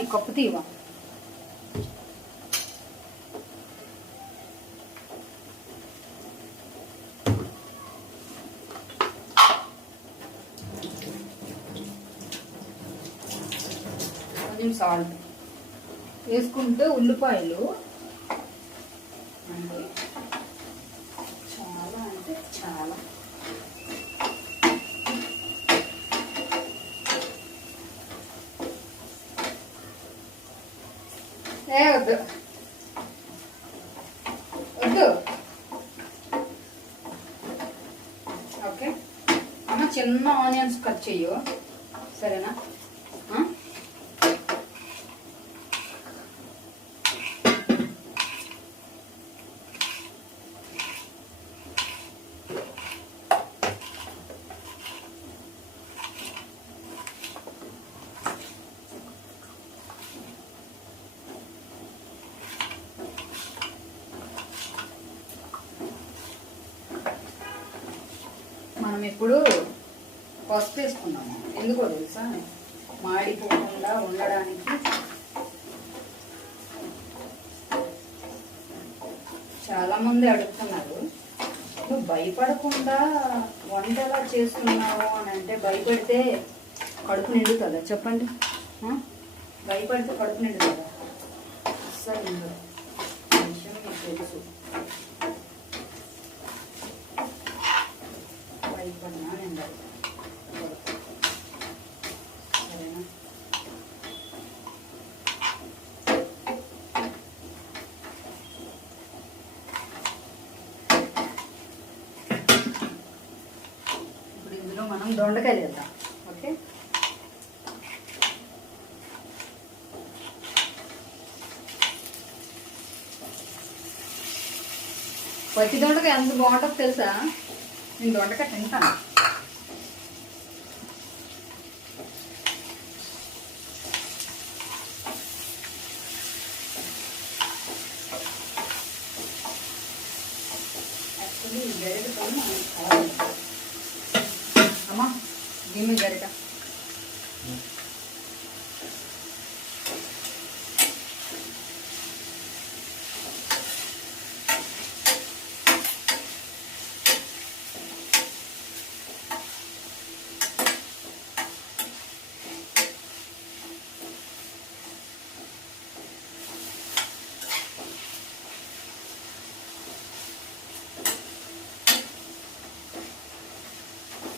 ఈ కప్పు తీవా కొంచెం సాల్ట్ వేసుకుంటే ఉల్లిపాయలు. అంటే చాలా అంటే చాలా. ఏ వద్దు. వద్దు. ఓకే. అమ్మ చిన్న ఆనియన్స్ కట్ చెయ్యు. సరేనా? మనం ఇప్పుడు పసుపు వేసుకున్నాము ఎందుకో తెలుసా? మాడిపోకుండా ఉండడానికి చాలా మంది అడుగుతున్నారు నువ్వు భయపడకుండా వంట ఎలా చేస్తున్నావు అని అంటే భయపడితే కడుపు నిండు కదా చెప్పండి భయపడితే కడుపు నిండు అస్సలు సరే విషయం మీకు తెలుసు. ఇప్పుడు మనం దొండకాయలు వేద్దాం. ఓకే? పచ్చి దొండకాయ ఎంత బాగుంటుందో తెలుసా? నేను దొండకాయ తింటాను. యాక్చువల్లీ ఈ గరిటతో మనం కావాలి. అమ్మ దీని గరిట